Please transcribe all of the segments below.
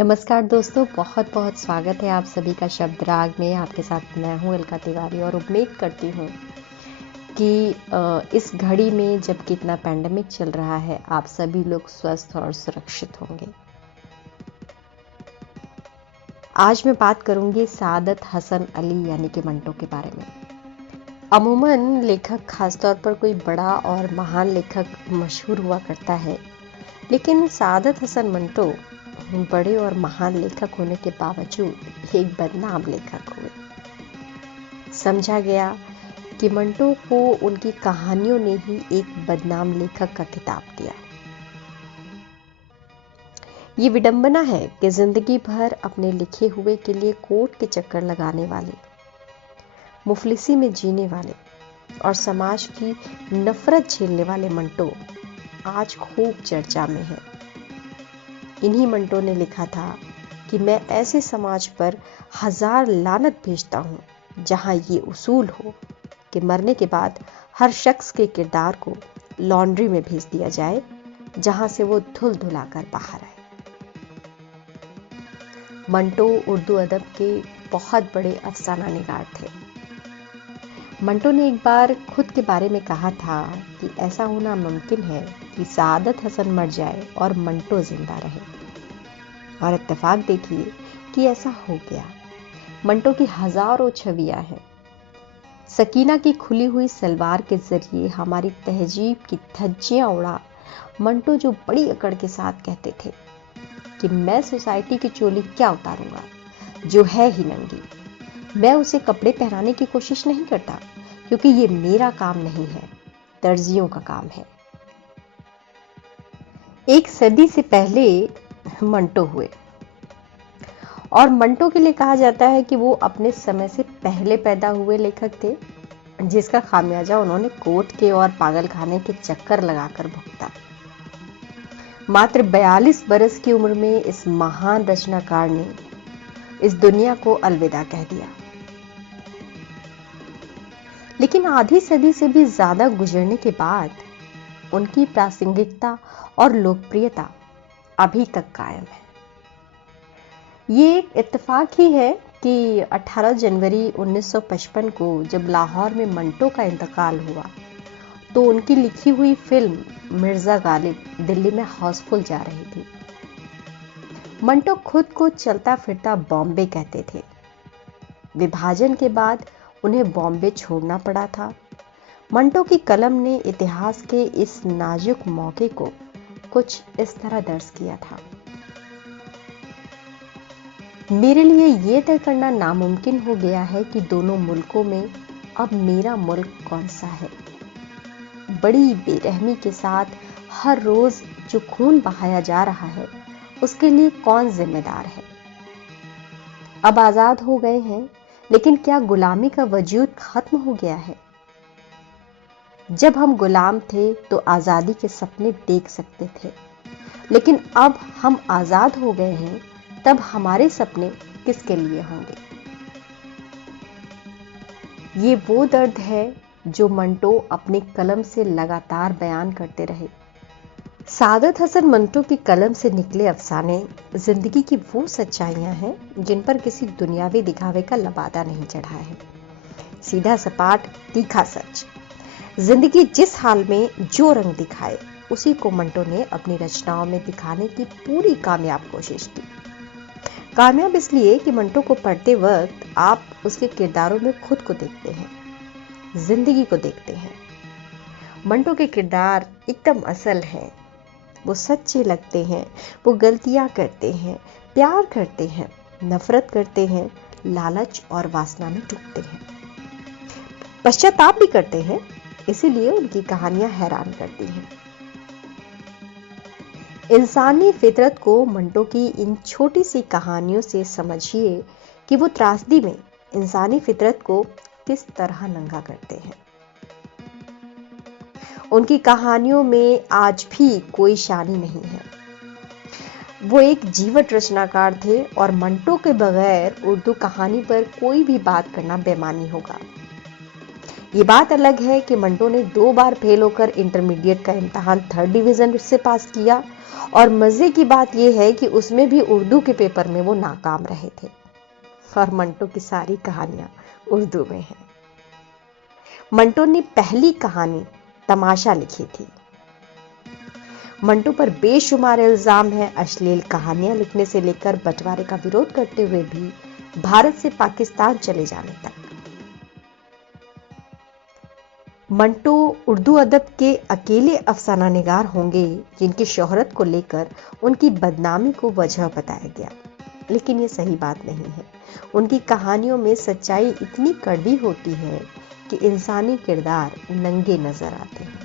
नमस्कार दोस्तों, बहुत बहुत स्वागत है आप सभी का शब्द राग में। आपके साथ मैं हूँ अलका तिवारी और उम्मीद करती हूँ कि इस घड़ी में जबकि इतना पैंडेमिक चल रहा है, आप सभी लोग स्वस्थ और सुरक्षित होंगे। आज मैं बात करूंगी सादत हसन अली यानी कि मंटो के बारे में। अमूमन लेखक खासतौर पर कोई बड़ा और महान लेखक मशहूर हुआ करता है, लेकिन सादत हसन मंटो बड़े और महान लेखक होने के बावजूद एक बदनाम लेखक हुए। समझा गया कि मंटो को उनकी कहानियों ने ही एक बदनाम लेखक का खिताब दिया। ये विडंबना है कि जिंदगी भर अपने लिखे हुए के लिए कोर्ट के चक्कर लगाने वाले, मुफलिसी में जीने वाले और समाज की नफरत झेलने वाले मंटो आज खूब चर्चा में है। इन्हीं मंटो ने लिखा था कि मैं ऐसे समाज पर 1000 लानत भेजता हूं जहां ये उसूल हो कि मरने के बाद हर शख्स के किरदार को लॉन्ड्री में भेज दिया जाए, जहां से वो धुल धुलाकर बाहर आए। मंटो उर्दू अदब के बहुत बड़े अफसाना निगार थे। मंटो ने एक बार खुद के बारे में कहा था कि ऐसा होना मुमकिन है कि सादत हसन मर जाए और मंटो जिंदा रहे। और इत्तेफाक देखिए कि ऐसा हो गया। मंटो की हजारों छवियां हैं। सकीना की खुली हुई सलवार के जरिए हमारी तहजीब की धज्जियां उड़ा मंटो जो बड़ी अकड़ के साथ कहते थे कि मैं सोसाइटी की चोली क्या उतारूंगा, जो है ही नंगी। मैं उसे कपड़े पहनाने की कोशिश नहीं करता, क्योंकि ये मेरा काम नहीं है, दर्जियों का काम है। एक सदी से पहले मंटो हुए और मंटो के लिए कहा जाता है कि वो अपने समय से पहले पैदा हुए लेखक थे, जिसका खामियाजा उन्होंने कोर्ट के और पागल खाने के चक्कर लगाकर भुगता। मात्र 42 बरस की उम्र में इस महान रचनाकार ने इस दुनिया को अलविदा कह दिया। लेकिन आधी सदी से भी ज्यादा गुजरने के बाद उनकी प्रासंगिकता और लोकप्रियता अभी तक कायम है। ये एक इत्तेफाक ही है कि 18 जनवरी 1955 को जब लाहौर में मंटो का इंतकाल हुआ, तो उनकी लिखी हुई फिल्म मिर्जा गालिब दिल्ली में हाउसफुल जा रही थी। मंटो खुद को चलता फिरता बॉम्बे कहते थे। विभाजन के बाद उन्हें बॉम्बे छोड़ना पड़ा था। मंटो की कलम ने इतिहास के इस नाजुक मौके को कुछ इस तरह दर्ज किया था। मेरे लिए यह तय करना नामुमकिन हो गया है कि दोनों मुल्कों में अब मेरा मुल्क कौन सा है। बड़ी बेरहमी के साथ हर रोज जो खून बहाया जा रहा है, उसके लिए कौन जिम्मेदार है। अब आजाद हो गए हैं, लेकिन क्या गुलामी का वजूद खत्म हो गया है? जब हम गुलाम थे तो आजादी के सपने देख सकते थे, लेकिन अब हम आजाद हो गए हैं, तब हमारे सपने किसके लिए होंगे? ये वो दर्द है जो मंटो अपनी कलम से लगातार बयान करते रहे। सादत हसन मंटो की कलम से निकले अफसाने जिंदगी की वो सच्चाइयां हैं जिन पर किसी दुनियावी दिखावे का लबादा नहीं चढ़ा है। सीधा सपाट तीखा सच। जिंदगी जिस हाल में जो रंग दिखाए, उसी को मंटो ने अपनी रचनाओं में दिखाने की पूरी कामयाब कोशिश की। कामयाब इसलिए कि मंटो को पढ़ते वक्त आप उसके किरदारों में खुद को देखते हैं, जिंदगी को देखते हैं। मंटो के किरदार एकदम असल हैं। वो सच्चे लगते हैं। वो गलतियां करते हैं, प्यार करते हैं, नफरत करते हैं, लालच और वासना में डूबते हैं, पश्चाताप भी करते हैं। इसीलिए उनकी कहानियां हैरान करती हैं। इंसानी फितरत को मंटो की इन छोटी सी कहानियों से समझिए कि वो त्रासदी में इंसानी फितरत को किस तरह नंगा करते हैं। उनकी कहानियों में आज भी कोई शानी नहीं है। वो एक जीवट रचनाकार थे और मंटो के बगैर उर्दू कहानी पर कोई भी बात करना बेमानी होगा। ये बात अलग है कि मंटो ने 2 बार फेल होकर इंटरमीडिएट का इम्तिहान 3rd डिवीजन से पास किया और मजे की बात यह है कि उसमें भी उर्दू के पेपर में वो नाकाम रहे थे। और मंटो की सारी कहानियां उर्दू में हैं। मंटो ने पहली कहानी तमाशा लिखी थी। मंटो पर बेशुमार इल्जाम है अश्लील कहानियां लिखने से लेकर बंटवारे का विरोध करते हुए भी भारत से पाकिस्तान चले जाने तक। मंटो उर्दू अदब के अकेले अफसाना निगार होंगे जिनकी शोहरत को लेकर उनकी बदनामी को वजह बताया गया, लेकिन ये सही बात नहीं है। उनकी कहानियों में सच्चाई इतनी कड़वी होती है कि इंसानी किरदार नंगे नजर आते हैं।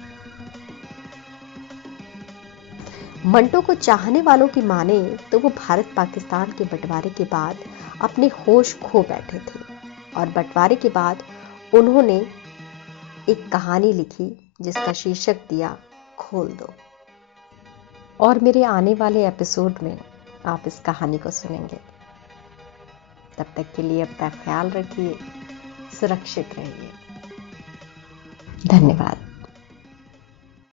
मंटो को चाहने वालों की माने तो वो भारत पाकिस्तान के बंटवारे के बाद अपने होश खो बैठे थे और बंटवारे के बाद उन्होंने एक कहानी लिखी जिसका शीर्षक दिया खोल दो। और मेरे आने वाले एपिसोड में आप इस कहानी को सुनेंगे। तब तक के लिए अपना ख्याल रखिए, सुरक्षित रहिए। धन्यवाद।